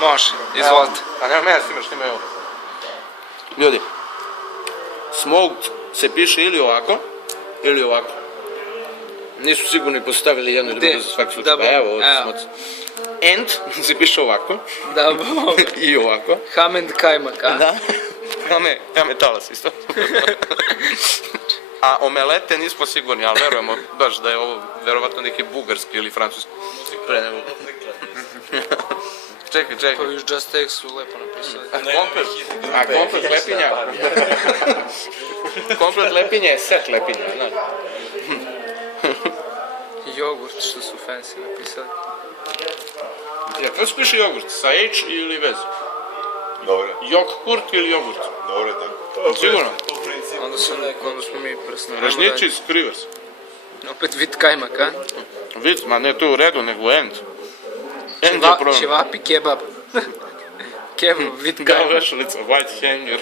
Može, izvolite. A nema mene snimaš, snimaj ovo. Ljudi, smoked se piše ili ovako, ili ovako. Nisu sigurni postavili jedno ili drugo za svaki slučaj. Da, Evo, evo. and se piše ovako. Da, I ovako. Hamend kajmak, a? Da. Ja me talas isto. A omelete nismo sigurni, ali verujemo baš da je ovo verovatno neki bugarski ili francuski. Pre nego. Čekaj. Pa viš Just X su lepo napisali. Komplet lepinja. Komplet lepinja je set lepinja, znaš. Jogurt što su fancy napisali. Ja, kako se piše jogurt? Sa H ili bez? Dobro, Jogurt ili jogurt? dobro je tako. Sigurno? U principu. Onda smo mi prsni. Režniči skriva se. Opet vid kajmak, a? Vid, ma ne to u redu, nego end. End je problem. Ćevapi kebab. Kebab, vid Kao kajmak. vešalica, white hanger.